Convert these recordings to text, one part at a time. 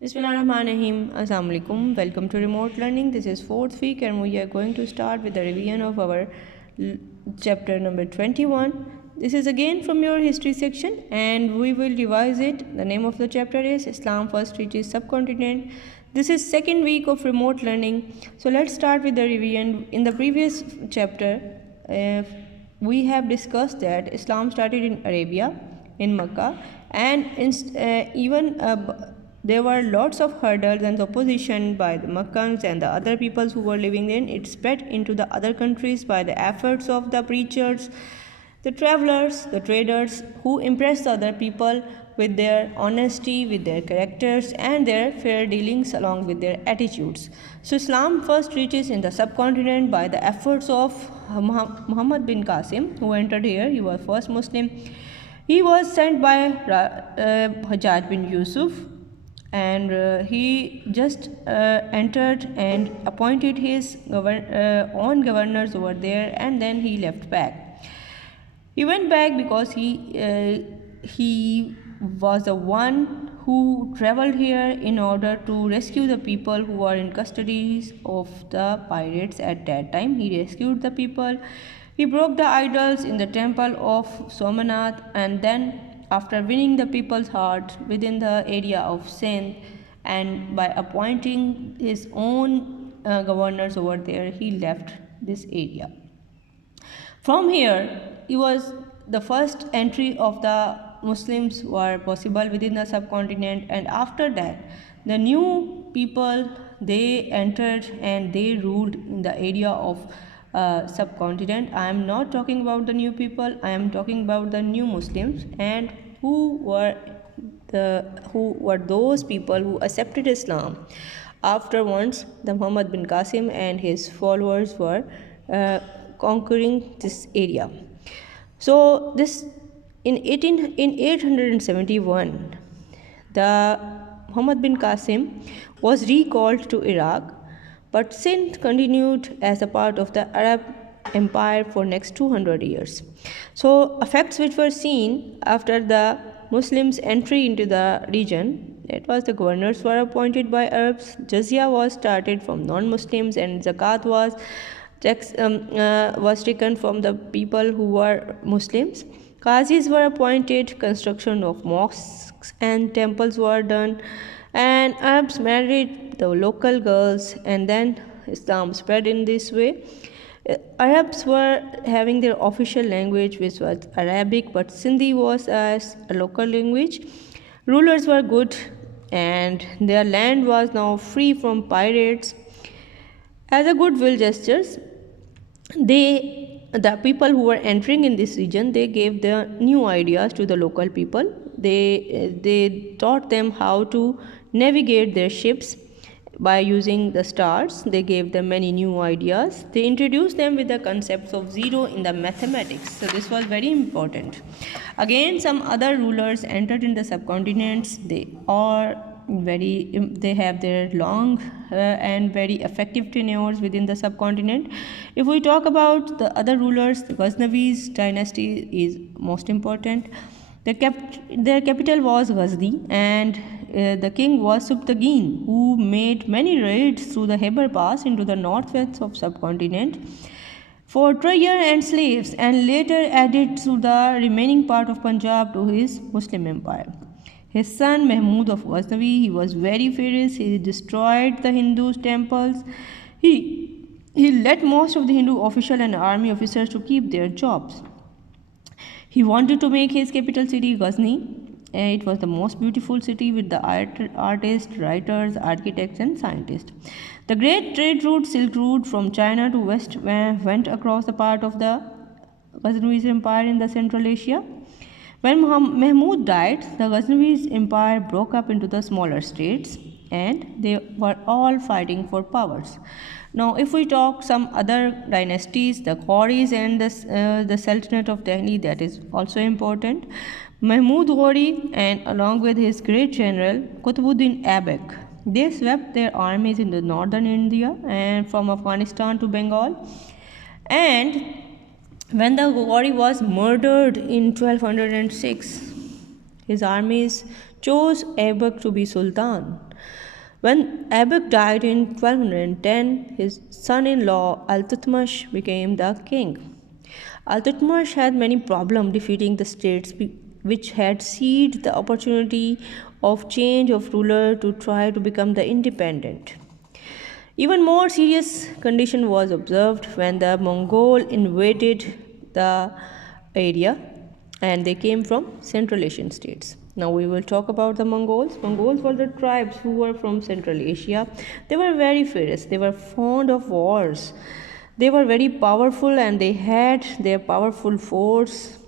Bismillahirrahmanirrahim. Assalamu alaikum. Welcome to Remote Learning. This is fourth week and we are going to start with the revision of our chapter number 21. This is again from your history section and we will revise it. The name of the chapter is Islam First Reaches Subcontinent. This is second week of remote learning. So let's start with the revision. In the previous chapter, we have discussed that Islam started in Arabia, in Mecca, and there were lots of hurdles and opposition by the Meccans and the other peoples who were living there. It spread into the other countries by the efforts of the preachers, the travelers, the traders who impressed the other people with their honesty, with their characters and their fair dealings along with their attitudes. So Islam first reaches in the subcontinent by the efforts of Muhammad bin Qasim, who entered here. He was first Muslim. He was sent by Hajjaj bin Yusuf, and he just entered and appointed his own governors over there, and then he left back. He went back because he was the one who traveled here in order to rescue the people who were in custody of the pirates at that time. He rescued the people. He broke the idols in the temple of Somanath, and then after winning the people's heart within the area of Sindh and by appointing his own governors over there, he left this area. From here, it was the first entry of the Muslims were possible within the subcontinent, and after that the new people, they entered and they ruled in the area of subcontinent. I am not talking about the new people, I am talking about the new Muslims, and who were those people who accepted Islam after once the Muhammad bin Qasim and his followers were conquering this area. So this in 871 the Muhammad bin Qasim was recalled to Iraq, but Sindh continued as a part of the Arab Empire for next 200 years. So effects which were seen after the Muslims' entry into the region, it was the governors were appointed by Arabs, jizya was started from non-Muslims, and zakat was taken from the people who were Muslims. Qazis were appointed, construction of mosques and temples were done, and Arabs married the local girls, and then Islam spread in this way. Arabs were having their official language, which was Arabic, but Sindhi was as a local language. Rulers were good and their land was now free from pirates. As a goodwill gestures, the people who were entering in this region, they gave the new ideas to the local people. They taught them how to navigate their ships by using the stars. They gave them many new ideas. They introduced them with the concepts of zero in the mathematics. So this was very important. Again, some other rulers entered in the subcontinents. They have their long and very effective tenures within the subcontinent. If we talk about the other rulers, the Ghaznavi's dynasty is most important. Their capital was Ghazni, and the king was Subtagin, who made many raids through the Khyber Pass into the northwest of subcontinent for treasure and slaves, and later added to the remaining part of Punjab to his Muslim empire. His son Mahmud of Ghaznavi, he was very furious. He destroyed the Hindu temples. He let most of the Hindu official and army officers to keep their jobs. He wanted to make his capital city Ghazni. It was the most beautiful city with the artists, writers, architects and scientists. The great trade route, Silk Route from China to West, went across the part of the Ghaznavi's empire in the Central Asia. When Mahmud died, the Ghaznavi's empire broke up into the smaller states and they were all fighting for powers. Now, if we talk some other dynasties, the Ghoris and the Sultanate of Delhi, that is also important. Mahmud Ghori, and along with his great general Qutbuddin Aibak, they swept their armies into northern India and from Afghanistan to Bengal. And when the Ghori was murdered in 1206, his armies chose Aibak to be sultan. When Aibak died in 1210, his son-in-law Al-Tutmash became the king. Al-Tutmash had many problems defeating the states which had seized the opportunity of change of ruler to try to become the independent. Even more serious condition was observed when the Mongol invaded the area and they came from Central Asian states. Now we will talk about the Mongols. Mongols were the tribes who were from Central Asia. They were very fierce. They were fond of wars. They were very powerful and they had their powerful force.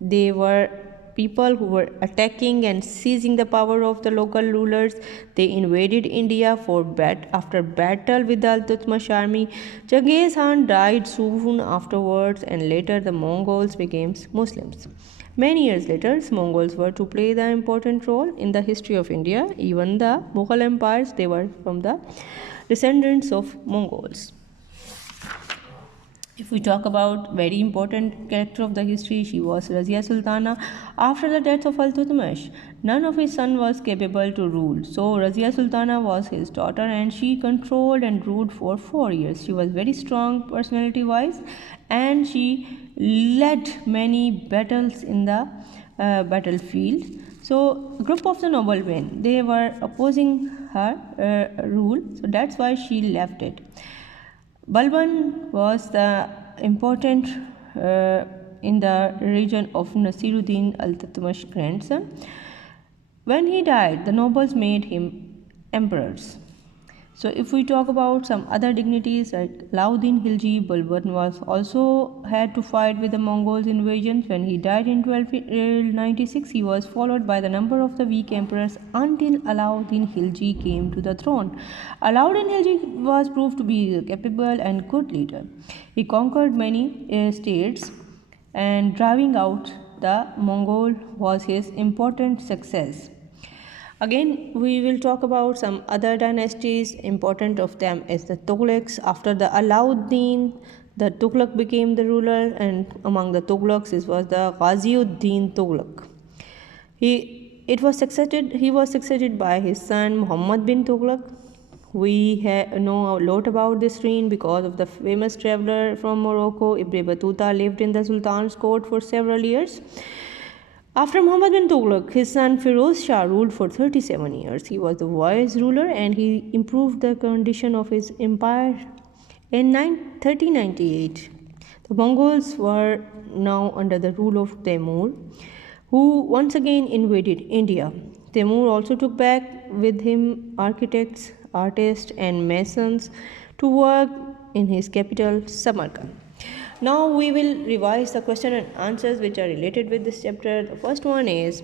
They were people who were attacking and seizing the power of the local rulers. They invaded India after battle with the Al-Tutmash army. Genghis Khan died soon afterwards and later the Mongols became Muslims. Many years later, Mongols were to play the important role in the history of India. Even the Mughal empires, they were from the descendants of Mongols. If we talk about very important character of the history, she was Razia Sultana. After the death of Al-Tutmash, none of his son was capable to rule. So Razia Sultana was his daughter and she controlled and ruled for 4 years. She was very strong personality-wise and she led many battles in the battlefield. So group of the noblemen, they were opposing her rule. So that's why she left it. Balban was the important in the region of Nasiruddin Al-Tutmash grandson. When he died, the nobles made him emperors. So if we talk about some other dignities like Alauddin Khilji, Balban was also had to fight with the Mongols invasions. When he died in 1296, he was followed by the number of the weak emperors until Alauddin Khilji came to the throne. Alauddin Khilji was proved to be a capable and good leader. He conquered many states and driving out the Mongol was his important success. Again, we will talk about some other dynasties. Important of them is the Tughlaqs. After the Alauddin, the Tughlaq became the ruler, and among the Tughlaqs was the Ghaziuddin Tughlaq. He was succeeded by his son Muhammad bin Tughlaq. We know a lot about this reign because of the famous traveler from Morocco, Ibn Battuta, lived in the Sultan's court for several years. After Muhammad bin Tughlaq, his son Firoz Shah ruled for 37 years. He was a wise ruler and he improved the condition of his empire. In 1398, the Mongols were now under the rule of Temur, who once again invaded India. Temur also took back with him architects, artists and masons to work in his capital Samarkand. Now we will revise the question and answers which are related with this chapter. The first one is,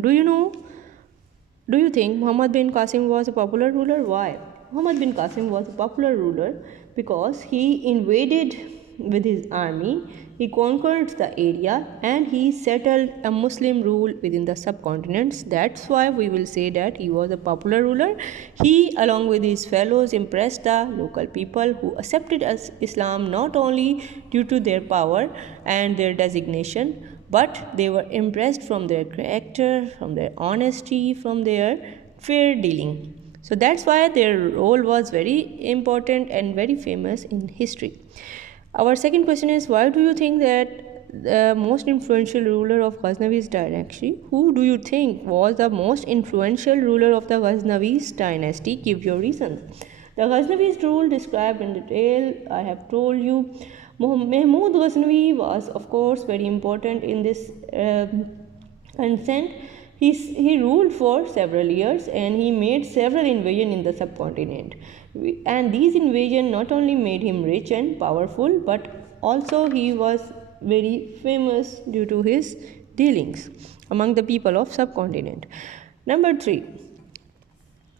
do you think Muhammad bin Qasim was a popular ruler? Why? Muhammad bin Qasim was a popular ruler because he invaded with his army, he conquered the area and he settled a Muslim rule within the subcontinents. That's why we will say that he was a popular ruler. He, along with his fellows, impressed the local people who accepted Islam not only due to their power and their designation, but they were impressed from their character, from their honesty, from their fair dealing. So that's why their role was very important and very famous in history. Our second question is, why do you think that the most influential ruler of Ghaznavi's dynasty? Who do you think was the most influential ruler of the Ghaznavi's dynasty? Give your reasons. The Ghaznavi's rule described in detail, I have told you. Mahmud Ghaznavi was, of course, very important in this consent. He ruled for several years and he made several invasions in the subcontinent. And these invasions not only made him rich and powerful, but also he was very famous due to his dealings among the people of subcontinent. Number 3.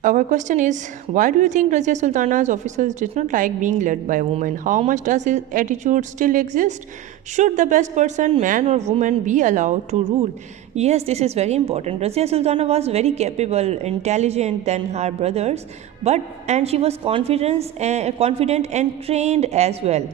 Our question is, why do you think Razia Sultana's officers did not like being led by women? How much does his attitude still exist? Should the best person, man or woman, be allowed to rule? Yes, this is very important. Razia Sultana was very capable, intelligent than her brothers, and she was confident and trained as well.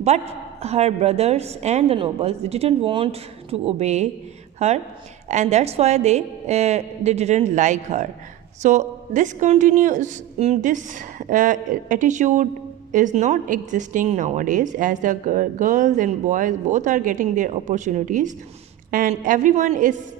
But her brothers and the nobles didn't want to obey her, and that's why they didn't like her. So this continues, this attitude is not existing nowadays, as the girls and boys both are getting their opportunities, and everyone is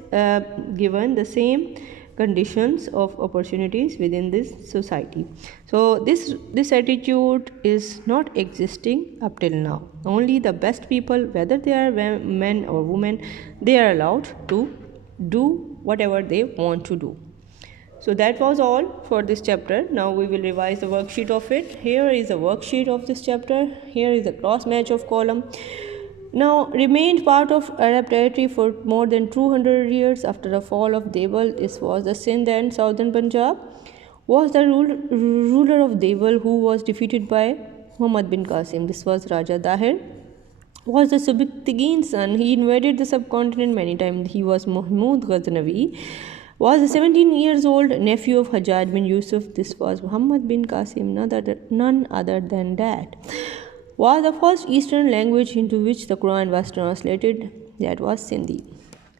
given the same conditions of opportunities within this society. So this attitude is not existing up till now. Only the best people, whether they are men or women, they are allowed to do whatever they want to do. So that was all for this chapter. Now we will revise the worksheet of it. Here is a worksheet of this chapter. Here is a cross match of column. Now remained part of Arab territory for more than 200 years after the fall of Deoband. This was the Sindh and southern Punjab. Was the ruler of Deoband who was defeated by Muhammad bin Qasim. This was Raja Dahir. Was the Subiktigin son. He invaded the subcontinent many times. He was Mahmud Ghaznavi. Was the 17 years old nephew of Hajjaj bin Yusuf. This was Muhammad bin Qasim, none other than that. Was the first Eastern language into which the Quran was translated. That was Sindhi.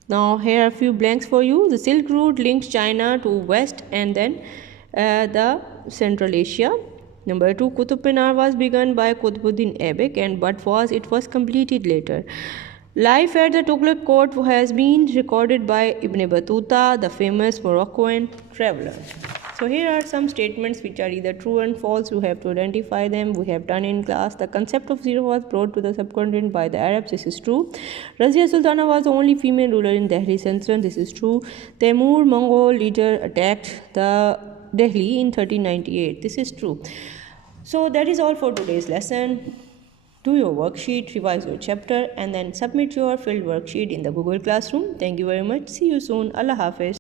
Now here are a few blanks for you. The Silk Route links China to West and then the Central Asia. Number 2, Qutb Minar was begun by Qutbuddin Aibak, and but it was completed later. Life at the Tughlaq court has been recorded by Ibn Battuta, the famous Moroccan traveler. So here are some statements which are either true and false. You have to identify them. We have done in class. The concept of zero was brought to the subcontinent by the Arabs. This is true. Razia Sultana was the only female ruler in Delhi Sultanate. This is true. Temur, Mongol leader, attacked the Delhi in 1398. This is true. So that is all for today's lesson. Do your worksheet, revise your chapter, and then submit your filled worksheet in the Google Classroom. Thank you very much. See you soon. Allah Hafiz.